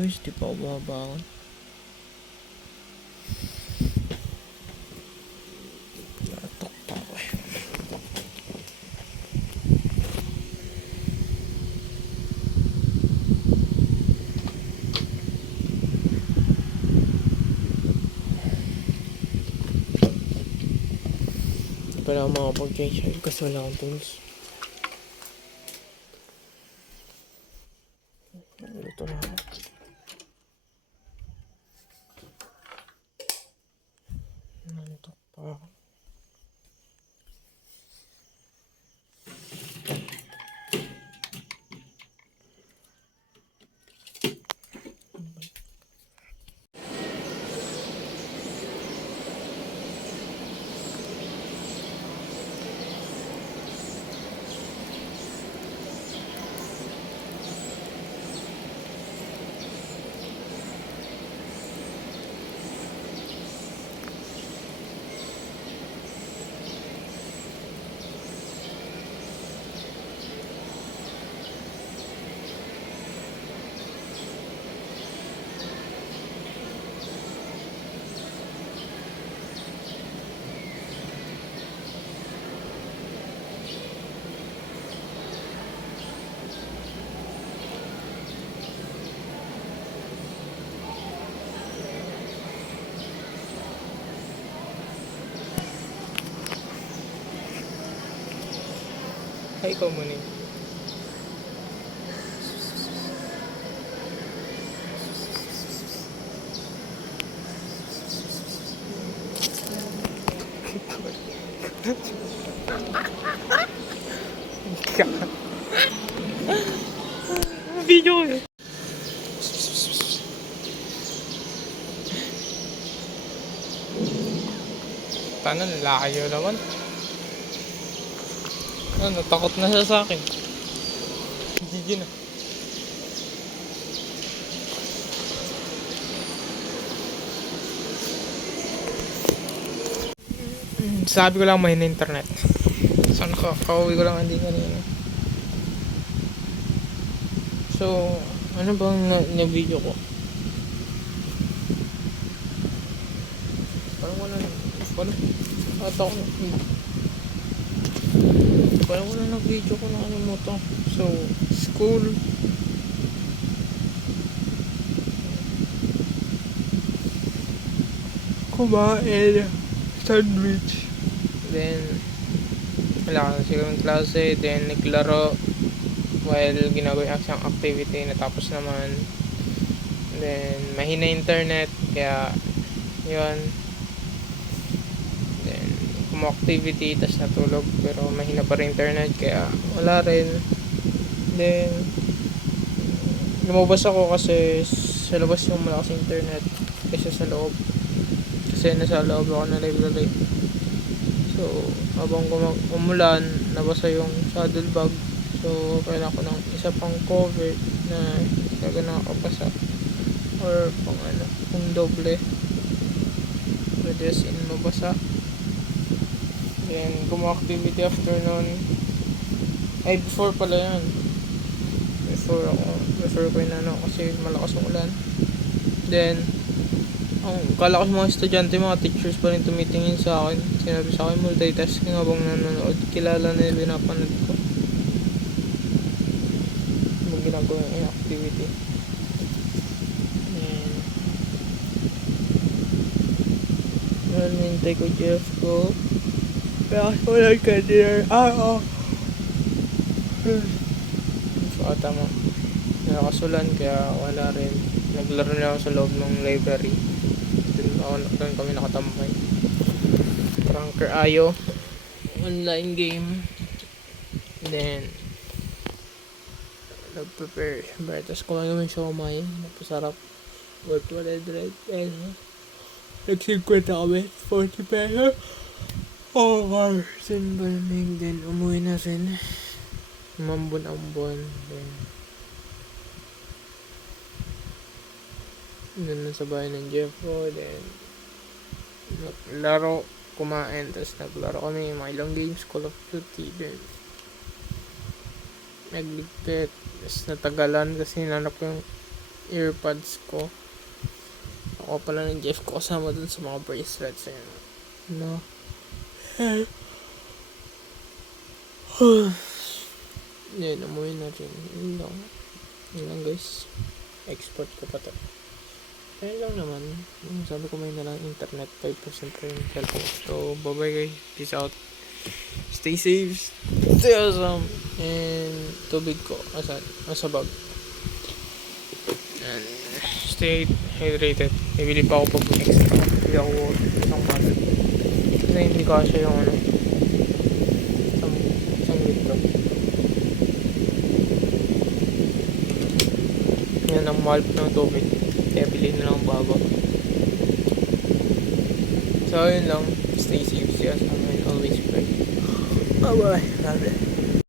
guys, di pa ako bumabangon. Natok pa ako eh. Di pa na ako makapag-change kasi wala akong tools. Ito na ako. Nantok pa ako. Ay, ikaw muna. Video ko eh. Tanan, layo naman. Natakot na siya sa akin. Gigi na. Sabi ko lang may internet. So nakakauwi ko lang hindi kanina. So ano bang na-video ko? Parang wala nag-video ko na ano mo to. So school, kumain, sandwich, then wala kasi kaming klase, then naglaro while ginagawa yung isang activity. Natapos naman, then mahina internet kaya yun, then activity tas natulog pero mahina pa rin internet kaya wala rin. Then lumabas ako kasi sa labas yung malakas internet kaysa sa loob, kasi nasa loob ako na library. So habang umulan nabasa yung saddle bag, so kailangan ko ng isa pang cover na talaga nakakabasa or pang ano, pang doble reduce in mabasa. Then activity after nun, ay before pala yan, before ko yun ano, kasi malakas ang ulan. Then ang kala ko sa mga estudyante, mga teachers pa rin tumitingin sa akin. Sinabi sa akin multitasking habang nanonood. Kilala na yung pinapanood ko habang ginagawa yung activity. And mintay ko Jeff ko kaya wala ka dinner. So tama, nakasulan kaya wala rin. Naglaro na ako sa loob ng library. Doon kami nakatambay. Pranker Ayo online game. Then nag-prepare siyempre. Tapos kumain naman siomay, napasarap, worth 100 pesos. Nag-50 kami, 40 pesos. Oh my, sinbalamig. Then umuwi na rin, umambon-ambon. Then doon na sa bahay ng Jeff ko. Then naglaro, kumain, tapos naglaro kami mga ilang games, Call of Duty. Then nagligpit, tapos natagalan kasi hinanap ko yung earpods ko. Ako pala ng Jeff ko kasama dun sa mga bracelets. Ayan. No? Yan, umuwi na rin. Yun lang. Yun lang guys. Export ko pa to. Ayun lang naman. Sabi ko may nalang internet. 5% pa yung cellphone. So, bye bye guys. Peace out. Stay safe. Stay awesome. And tubig ko. Nasa bag. And stay hydrated. Bibili pa ako pag extra. Hindi ako isang bottle. Kasi hindi kasya yung isang litro. Yan ang mahal ng tubig. Kaya bilhin na lang bago. So, yun lang. Stay safe. See us and always pray. Bye-bye.